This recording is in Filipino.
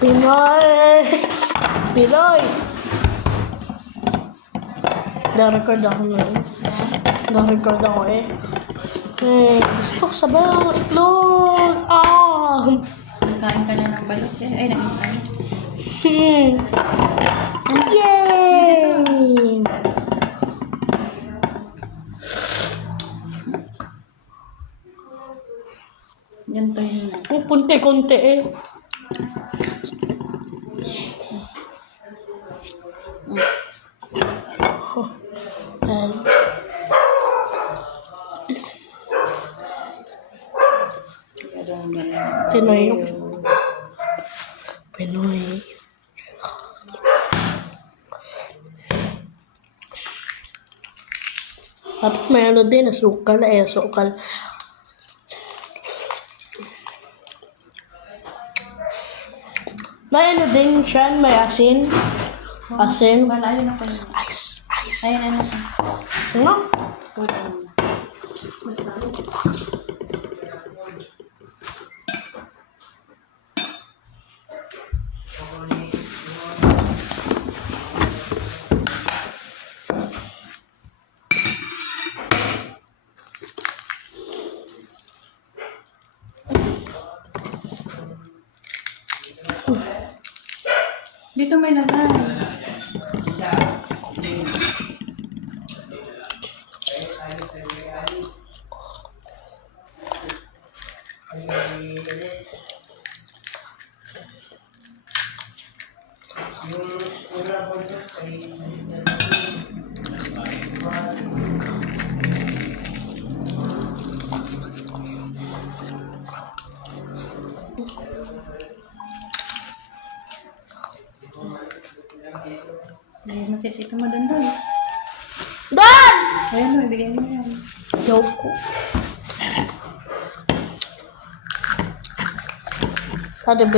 Pinoy! Pinoy! Na-record ako ngayon. Na-record ako eh. Gusto ko sabaw, itlog! Nagkain ka na ng balot eh. Ay, nagkain. Yay! Ganito yun na. Kunti-kunti eh. Ayan. Pinoy. Pinoy. At may ano din, asukal eh, asukal. May ano din siya, may asin. Asin. Malayo na pa yun. Ice, ice. Ayan, ano siya. Ano? Pwede mo na. Dito may lagay. Ay, matitito mo doon doon. Don! Ayan mo, ibigay mo yan. Joke ko. Kada